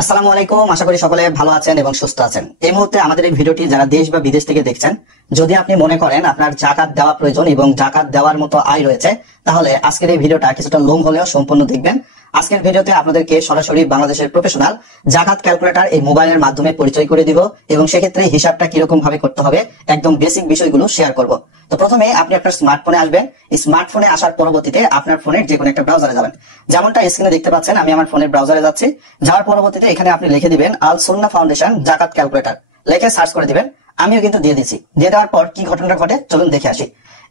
আসসালামু আলাইকুম। আশা করি সকলে ভালো আছেন এবং সুস্থ আছেন। এই মুহূর্তে আমাদের এই ভিডিওটি যারা দেশ বা বিদেশ থেকে দেখছেন, যদি আপনি মনে করেন আপনার জাকাত দেওয়া প্রয়োজন এবং জাকাত দেওয়ার মতো আয় রয়েছে, তাহলে আজকের এই ভিডিওটা কিছুটা লং হলেও সম্পূর্ণ দেখবেন। আজকের ভিডিওতে আপনাদেরকে সরাসরি বাংলাদেশের প্রফেশনাল জাকাত ক্যালকুলেটর এই মোবাইলের মাধ্যমে পরিচয় করে দিব এবং সেক্ষেত্রে হিসাবটা কিরকম ভাবে করতে হবে একদম বেসিক বিষয়গুলো শেয়ার করব। তো প্রথমে আপনি আপনার স্মার্টফোনে আসবেন। স্মার্টফোনে আসার পরবর্তীতে আপনার ফোনের যে কোনো একটা ব্রাউজারে যাবেন। যেমনটা স্ক্রিনে দেখতে পাচ্ছেন, আমি আমার ফোনের ব্রাউজারে যাচ্ছি। যাওয়ার পরবর্তীতে এখানে আপনি লিখে দিবেন আল সুন্নাহ ফাউন্ডেশন জাকাত ক্যালকুলেটর, লিখে সার্চ করে দিবেন। আমিও কিন্তু দিয়ে দিচ্ছি। দিয়ে দেওয়ার পর কি ঘটনাটা ঘটে চলুন দেখে আসি।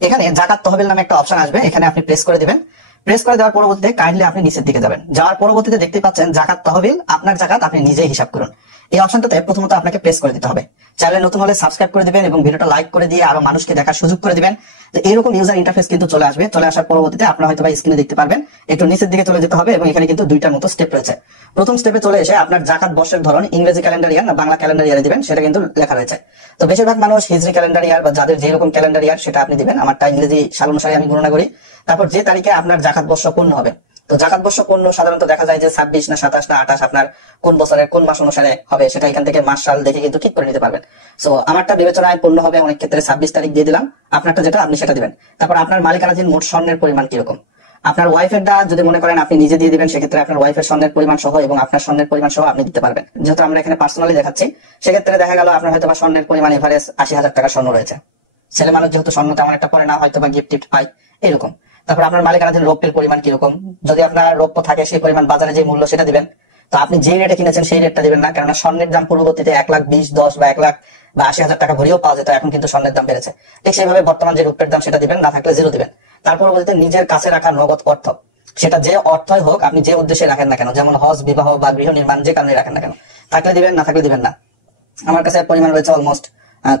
এখানে জাকাত তহবিল নামে একটা অপশন আসবে, এখানে আপনি প্রেস করে দিবেন। প্রেস করে দেওয়ার পরবর্তীতে কাইন্ডলি আপনি নিচের দিকে যাবেন। যাওয়ার পরবর্তীতে দেখতে পাচ্ছেন জাকাত তহবিল, আপনার জাকাত আপনি নিজেই হিসাব করুন। এই অপশনটাতে প্রথমত আপনাকে প্রেস করে দিতে হবে। চ্যানেলে নতুন হলে সাবস্ক্রাইব করে দিবেন এবং ভিডিওটা লাইক করে দিয়ে আরো মানুষকে দেখার সুযোগ করে দিবেন। তো এরকম ইউজার ইন্টারফেস কিন্তু চলে আসবে। চলে আসার পরবর্তীতে আপনারা হয়তো স্ক্রিনে দেখতে পারবেন, একটু নিচের দিকে চলে যেতে হবে এবং এখানে কিন্তু দুইটার মতো স্টেপ রয়েছে। প্রথম স্টেপে চলে এসে আপনার জাকাত বর্ষের ধরন ইংরেজি ক্যালেন্ডার ইয়ার না বাংলা ক্যালেন্ডার ইয়ারে দিবেন, সেটা কিন্তু লেখা রয়েছে। তো বেশিরভাগ মানুষ হিজরি ক্যালেন্ডার ইয়ার বা যাদের যেরকম ক্যালেন্ডার ইয়ার সেটা আপনি দিবেন। আমারটা ইংরেজি সাল অনুসারে আমি গণনা করি। তারপর যে তারিখে আপনার জাকাত বর্ষ পূর্ণ হবে, তো জাকাত বর্ষ পূর্ণ সাধারণত দেখা যায় যে 26 না 27 না 28 আপনার কোন বছরের কোন মাস অনুসারে হবে, সেটা এখান থেকে মাস সাল দেখে কিন্তু ঠিক করে নিতে পারবেন। সো আমারটা বিবেচনায় পূর্ণ হবে অনেক ক্ষেত্রে 26 তারিখ দিয়ে দিলাম। আপনারটা যেটা আপনি সেটা দিবেন। তারপর আপনার মালিকানাধীন মোট স্বর্ণের পরিমাণ কিরকম, আপনার ওয়াইফেরটা যদি মনে করেন আপনি নিজে দিয়ে দিবেন, সেক্ষেত্রে আপনার ওয়াইফের স্বর্ণের পরিমাণ সহ এবং আপনার স্বর্ণের পরিমাণ সহ আপনি দিতে পারবেন। যেহেতু আমরা এখানে পার্সোনালি দেখাচ্ছি, সেক্ষেত্রে দেখা গেল আপনার হয়তো বা স্বর্ণের পরিমাণ এভারেজ 80,000 টাকা স্বর্ণ রয়েছে। ছেলে মানুষ যেহেতু স্বর্ণ তেমন একটা পরে না, হয়তো বা গিফট টিফট পাই এরকম। তারপর আপনার মালিকানাধীন রৌপ্যের পরিমাণ কিরকম, যদি আপনার রৌপ্য থাকে সেই পরিমাণ বাজারে যে মূল্য সেটা দিবেন। তো আপনি যে রেটে কিনেছেন সেই রেটটা দিবেন না, কেননা স্বর্ণের দাম পূর্ববর্তীতে 1,20,000, 10 বা 1,00,000 বা 80,000 টাকা ভরিও পাওয়া যেত, এখন কিন্তু স্বর্ণের দাম বেড়েছে। ঠিক সেইভাবে বর্তমান যে রৌপ্যের দাম সেটা দিবেন, না থাকলে জিরো দিবেন। তারপর বলতে নিজের কাছে রাখা নগদ অর্থ, সেটা যে অর্থই হোক আপনি যে উদ্দেশ্যে রাখেন না কেন, যেমন হজ, বিবাহ বা গৃহ নির্মাণ, যে কারণে রাখেন না কেন, থাকলে দিবেন, না থাকলে দিবেন না। আমার কাছে পরিমাণ রয়েছে অলমোস্ট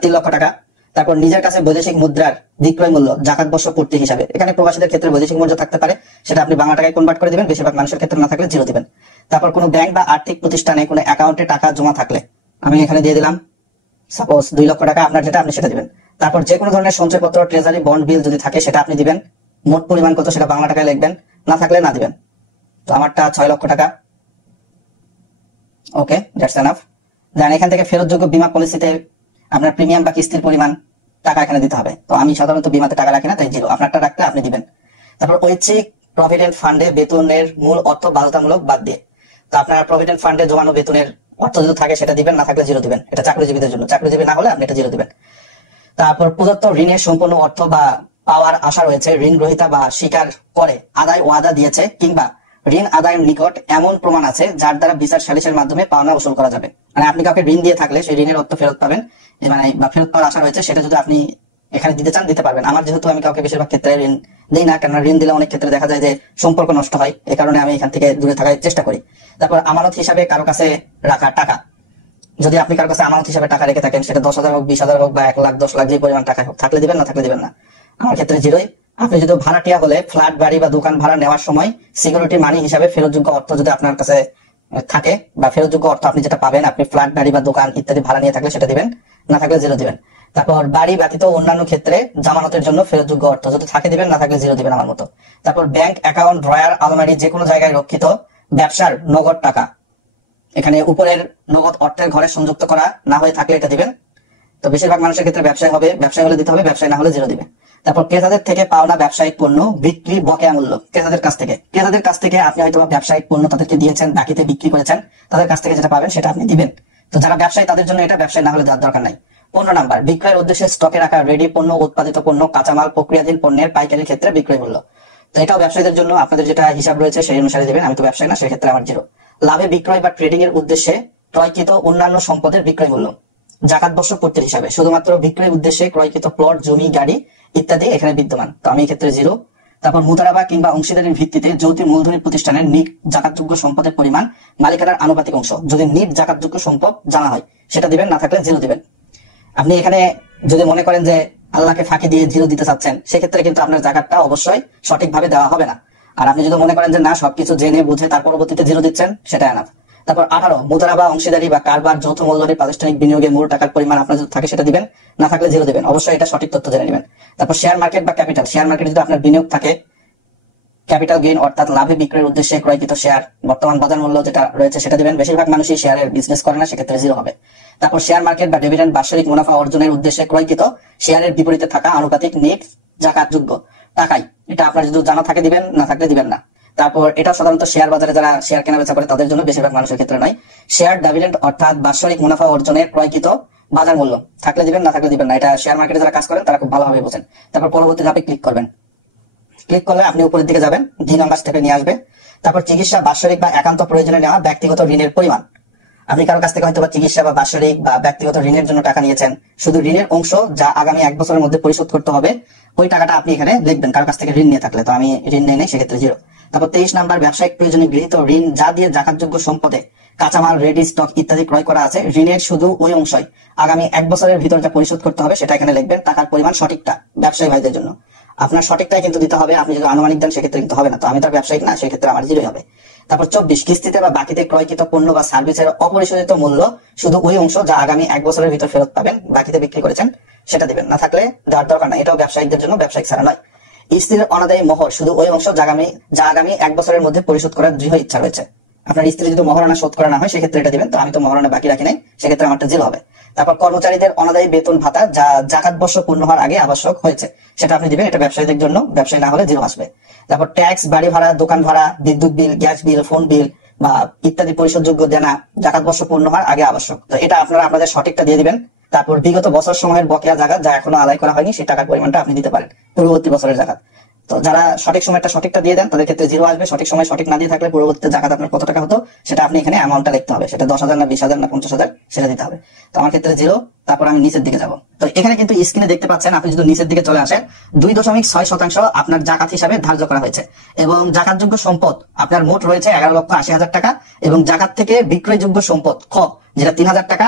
3 লক্ষ টাকা। তারপর নিজের কাছে বৈদেশিক মুদ্রার বিক্রয় মূল্য জাকাত বর্ষ পূর্তি হিসাবে, এখানে প্রবাসীদের ক্ষেত্রে বৈদেশিক মুদ্রা থাকতে পারে, সেটা আপনি বাংলা টাকায় কনভার্ট করে দিবেন। বেশিরভাগ মানুষের ক্ষেত্রে না থাকলে জিরো দিবেন। তারপর কোনো ব্যাংক বা আর্থিক প্রতিষ্ঠানে কোনো অ্যাকাউন্টে টাকা জমা থাকলে আমি এখানে দিয়ে দিলাম সাপোজ 2 লক্ষ টাকা, আপনার যেটা আপনি সেটা দিবেন। তারপর যে কোনো ধরনের সঞ্চয়পত্র, ট্রেজারি, বন্ড, বিল যদি থাকে সেটা আপনি দিবেন। মোট পরিমাণ কত সেটা বাংলা টাকায় লিখবেন, না থাকলে না দিবেন। তো আমারটা 6 লক্ষ টাকা। ওকে, দ্যাটস এনাফ। দেন এখান থেকে ফেরতযোগ্য বীমা পলিসিতে আপনার প্রিমিয়াম বা কিস্তির পরিমাণ টাকা এখানে দিতে হবে। তো আমি সাধারণত বীমাতে টাকা রাখি না, তাই জিরো। আপনারটা রাখতে আপনি দিবেন। তারপর ঐচ্ছিক প্রভিডেন্ট ফান্ডে বেতনের মূল অর্থ বাধ্যতামূলক বাদ দিয়ে, তো আপনার প্রভিডেন্ট ফান্ডে জমানো বেতনের অর্থ যদি থাকে সেটা দিবেন, না থাকলে জিরো দিবেন। এটা চাকরিজীবীদের জন্য, চাকরিজীবী না হলে আপনি এটা জিরো দিবেন। তারপর প্রদত্ত ঋণের সম্পূর্ণ অর্থ বা পাওয়ার আশা রয়েছে, ঋণ গ্রহীতা বা স্বীকার করে আদায় ওয়াদা দিয়েছে কিংবা ঋণ আদায়ের নিকট এমন প্রমাণ আছে যার দ্বারা বিচার সালিসের মাধ্যমে পাওনা উসুল করা যাবে। মানে আপনি কাউকে ঋণ দিয়ে থাকলে সেই ঋণের অর্থ ফেরত পাবেন, মানে বা ফেরত পাওয়ার আশা রয়েছে, সেটা যদি আপনি এখানে দিতে চান দিতে পারবেন। আমার যেহেতু আমি কাউকে বেশিরভাগ ক্ষেত্রে ঋণ দিই না, কেননা ঋণ দিলে অনেক ক্ষেত্রে দেখা যায় যে সম্পর্ক নষ্ট হয়, এই কারণে আমি এখান থেকে দূরে থাকার চেষ্টা করি। তারপর আমানত হিসাবে কারো কাছে রাখা টাকা, যদি আপনি কারো কাছে আমানত হিসাবে টাকা রেখে থাকেন, সেটা 10,000 হোক, 20,000 হোক বা 1,00,000, 10,00,000 যে পরিমাণ টাকা হোক, থাকলে দিবেন, না থাকলে দিবেন না। আমার ক্ষেত্রে জিরোই। আপনি যদি ভাড়াটিয়া হলে ফ্ল্যাট, বাড়ি বা দোকান ভাড়া নেওয়ার সময় সিকিউরিটি মানি হিসাবে ফেরতযোগ্য অর্থ যদি আপনার কাছে থাকে বা ফেরতযোগ্য অর্থ আপনি যেটা পাবেন, আপনি ফ্ল্যাট, বাড়ি বা দোকান ইত্যাদি ভাড়া নিয়ে থাকলে সেটা দিবেন, না থাকলে জিরো দিবেন। তারপর বাড়ি ব্যতীত অন্যান্য ক্ষেত্রে জামানতের জন্য ফেরতযোগ্য অর্থ যদি থাকে দিবেন, না থাকলে জিরো দিবেন আমার মতো। তারপর ব্যাংক অ্যাকাউন্ট, ড্রয়ার, আলমারি, যে কোনো জায়গায় রক্ষিত ব্যবসার নগদ টাকা, এখানে উপরের নগদ অর্থের ঘরে সংযুক্ত করা না হয়ে থাকলে এটা দিবেন। তো বেশিরভাগ মানুষের ক্ষেত্রে ব্যবসায় হবে, ব্যবসায় হলে দিতে হবে, ব্যবসায় না হলে জিরো দিবে। তারপর ক্রেতাদের থেকে পাওনা ব্যবসায়িক পণ্য বিক্রি বকেয়া মূল্য, ক্রেতাদের কাছ থেকে আপনি হয়তো ব্যবসায়িক পণ্য তাদেরকে দিয়েছেন, বাকিতে বিক্রি করেছেন, তাদের কাছ থেকে যেটা পাবেন সেটা আপনি দিবেন। তো যারা ব্যবসায়ী তাদের জন্য এটা, ব্যবসায় না হলে দেওয়ার দরকার নাই। 15 নাম্বার, বিক্রয়ের উদ্দেশ্যে স্টকে রাখা রেডি পণ্য, উৎপাদিত পণ্য, কাঁচামাল, প্রক্রিয়াধীন পণ্যের পাইকারি ক্ষেত্রে বিক্রয় মূল্য। তো এটাও ব্যবসায়ীদের জন্য, আপনাদের যেটা হিসাব রয়েছে সেই অনুসারে দিবেন। আমি তো ব্যবসায়ী না, সেক্ষেত্রে আমার জিরো। লাভে বিক্রয় বা ট্রেডিং এর উদ্দেশ্যে ক্রয়কৃত অন্যান্য সম্পদের বিক্রয় মূল্য জাকাত বর্ষ পূর্তির হিসাবে শুধুমাত্র বিক্রয়ের উদ্দেশ্যে ক্রয়কৃত প্লট, জমি, গাড়ি ইত্যাদি এখানে বিদ্যমান, তো আমি এক্ষেত্রে জিরো। তারপর মুতারাবা কিংবা অংশীদারির ভিত্তিতে যৌথ মূলধনী প্রতিষ্ঠানের নিট জাকাতযোগ্য সম্পদের পরিমাণ মালিকানার আনুপাতিক অংশ, যদি নিট জাকাতযোগ্য সম্পদ জানা হয় সেটা দিবেন, না থাকলে জিরো দিবেন। আপনি এখানে যদি মনে করেন যে আল্লাহকে ফাঁকি দিয়ে জিরো দিতে চাচ্ছেন, সেক্ষেত্রে কিন্তু আপনার জাকাতটা অবশ্যই সঠিকভাবে দেওয়া হবে না। আর আপনি যদি মনে করেন যে না, সবকিছু জেনে বুঝে তার পরবর্তীতে জিরো দিচ্ছেন, সেটা এনাফ। তারপর 18, মুদারাবা, অংশীদারি বা কারবার, যৌথ মূলধনী প্রাতিষ্ঠানিক বিনিয়োগে মূল টাকার পরিমাণ আপনার যদি থাকে সেটা দিবেন, না থাকলে জিরো দিবেন। অবশ্যই এটা সঠিক তথ্য জেনে নেবেন। তারপর শেয়ার মার্কেট বা ক্যাপিটাল, শেয়ার মার্কেটে যদি আপনার বিনিয়োগ থাকে, ক্যাপিটাল গেইন অর্থাৎ লাভে বিক্রয়ের উদ্দেশ্যে ক্রয়কৃত শেয়ার বর্তমান বাজার মূল্য যেটা রয়েছে সেটা দিবেন। বেশিরভাগ মানুষই শেয়ারের বিজনেস করে না, সেক্ষেত্রে 0 হবে। তারপর শেয়ার মার্কেট বা ডিভিডেন্ড বাৎসরিক মুনাফা অর্জনের উদ্দেশ্যে ক্রয়কৃত শেয়ারের বিপরীতে থাকা আনুপাতিক নেট জাকাতযোগ্য টাকাই, এটা আপনার যদি জানা থাকে দিবেন, না থাকলে দিবেন না। তারপর এটা সাধারণত শেয়ার বাজারে যারা শেয়ার কেনা বেচা করে তাদের জন্য, বেশিরভাগ মানুষের ক্ষেত্রে নয়। শেয়ার ডিভিডেন্ড অর্থাৎ বাৎসরিক মুনাফা অর্জনের ক্রয়কৃত বাজার মূল্য, থাকলে দিবেন, না থাকলে দিবেন না। এটা শেয়ার মার্কেটে যারা কাজ করেন তারা খুব ভালোভাবে বোঝেন। তারপর পরবর্তী ধাপে ক্লিক করবেন। ক্লিক করলে আপনি উপরের দিকে যাবেন, 2 নম্বর স্টেপে নিয়ে আসবে। তারপর চিকিৎসা বাৎসরিক বা একান্ত প্রয়োজনে নেওয়া ব্যক্তিগত ঋণের পরিমাণ। আপনি কারো কাছ থেকে হয়তো চিকিৎসা বা বাৎসরিক বা ব্যক্তিগত ঋণের জন্য টাকা নিয়েছেন, শুধু ঋণের অংশ যা আগামী 1 বছরের মধ্যে পরিশোধ করতে হবে, ওই টাকাটা আপনি এখানে লিখবেন। কারো কাছ থেকে ঋণ নিয়ে থাকলে, তো আমি ঋণ নেই, সেক্ষেত্রে 0। তারপর 23 নাম্বার ব্যবসায়িক প্রয়োজনে গৃহীত ঋণ যা দিয়ে জাকাতযোগ্য সম্পদে কাঁচামাল, রেডি স্টক ইত্যাদি ক্রয় করা আছে, ঋণের শুধু ওই অংশই আগামী 1 বছরের ভিতর যা পরিশোধ করতে হবে সেটা এখানে লিখবেন। টাকার পরিমাণ সঠিকটা ব্যবসায়ী ভাইদের জন্য আপনার সঠিকটাই কিন্তু দিতে হবে। আপনি যদি আনুমানিক দেন সেক্ষেত্রে কিন্তু হবে না, তো আমি তো ব্যবসায়িক না, সেক্ষেত্রে আমার 0 হবে। তারপর 24 কিস্তিতে বা বাকিতে ক্রয়কৃত পণ্য বা সার্ভিসের অপরিশোধিত মূল্য শুধু ওই অংশ যা আগামী 1 বছরের ভিতর ফেরত পাবেন, বাকিতে বিক্রি করেছেন সেটা দিবেন, না থাকলে দেওয়ার দরকার নাই। এটাও ব্যবসায়িকদের জন্য, ব্যবসায়িক ছাড়া নয়। স্ত্রীর অনাদায়ী মোহর শুধু ওই অংশ যা আগামী 1 বছরের মধ্যে পরিশোধ করার দৃঢ় ইচ্ছা রয়েছে। আপনার স্ত্রী যদি মহারণা শোধ করা না হয় সেক্ষেত্রে এটা দিবেন, তো আমি তো মহারণা বাকি রাখি নাই, সেক্ষেত্রে আমারটা 0 হবে। তারপর কর্মচারীদের অনাদায়ী বেতন ভাতা যা জাকাত বর্ষ পূর্ণ হওয়ার আগে আবশ্যক হয়েছে, সেটা আপনি দিবেন। এটা ব্যবসায়ীদের জন্য, ব্যবসায়ী না হলে 0 আসবে। তারপর ট্যাক্স, বাড়ি ভাড়া, দোকান ভাড়া, বিদ্যুৎ বিল, গ্যাস বিল, ফোন বিল বা ইত্যাদি পরিশোধযোগ্য দেনা জাকাত বর্ষ পূর্ণ হওয়ার আগে আবশ্যক, তো এটা আপনারা আপনাদের সঠিকটা দিয়ে দিবেন। তারপর বিগত বছর সময়ের বকেয়া জাকাত যা এখনো আদায় করা হয়নি, সেই টাকার পরিমাণটা আপনি দিতে পারেন, পূর্ববর্তী বছরের জাকাত। তো যারা সঠিক সময়টা সঠিকটা দিয়ে দেন তাদের ক্ষেত্রে 0 আসবে। সঠিক সময় সঠিক না দিয়ে থাকলে পরবর্তীতে জাকাত আপনার কত টাকা হতো সেটা আপনি এখানে অ্যামাউন্টটা লিখতে হবে, সেটা 10,000 না 20,000 না 50,000 সেটা দিতে হবে। তো আমার ক্ষেত্রে 0। তারপর আমি নিচের দিকে যাব। তো এখানে কিন্তু স্ক্রিনে দেখতে পাচ্ছেন, আপনি যদি নিচের দিকে চলে আসেন, 2.6% আপনার জাকাত হিসাবে ধার্য করা হয়েছে এবং জাকাতযোগ্য সম্পদ আপনার মোট রয়েছে 11,80,000 টাকা এবং জাকাত থেকে বিক্রয়যোগ্য সম্পদ খ যেটা 3,000 টাকা,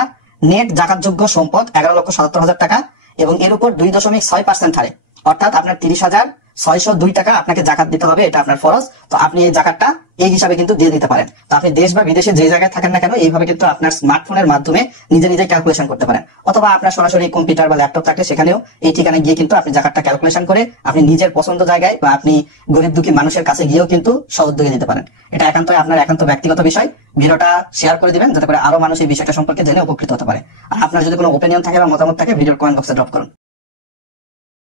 নেট জাকাতযোগ্য সম্পদ 11,77,000 টাকা এবং এর উপর 2.6% হারে অর্থাৎ আপনার 30,602 টাকা আপনাকে জাকাত দিতে হবে, এটা আপনার ফরজ। তো আপনি এই জাকাতটা এই হিসাবে কিন্তু দিয়ে দিতে পারেন। তো আপনি দেশ বা বিদেশে যে জায়গায় থাকেন না কেন, এইভাবে কিন্তু আপনার স্মার্টফোনের মাধ্যমে নিজে নিজে ক্যালকুলেশন করতে পারেন, অথবা আপনার সরাসরি কম্পিউটার বা ল্যাপটপ থাকলে সেখানেও এই ঠিকানায় গিয়ে কিন্তু আপনি জাকাতটা ক্যালকুলেশন করে আপনি নিজের পছন্দ জায়গায় বা আপনি গরিব দুঃখী মানুষের কাছে গিয়েও কিন্তু সহযোগী দিতে পারেন। এটা একান্তই আপনার একান্ত ব্যক্তিগত বিষয়। ভিডিওটা শেয়ার করে দিবেন যাতে করে আরো মানুষ এই বিষয়টা সম্পর্কে জেনে উপকৃত হতে পারে। আর আপনার যদি কোনো ওপিনিয়ন থাকে বা মতামত থাকে ভিডিওর কমেন্ট বক্সে ড্রপ করুন।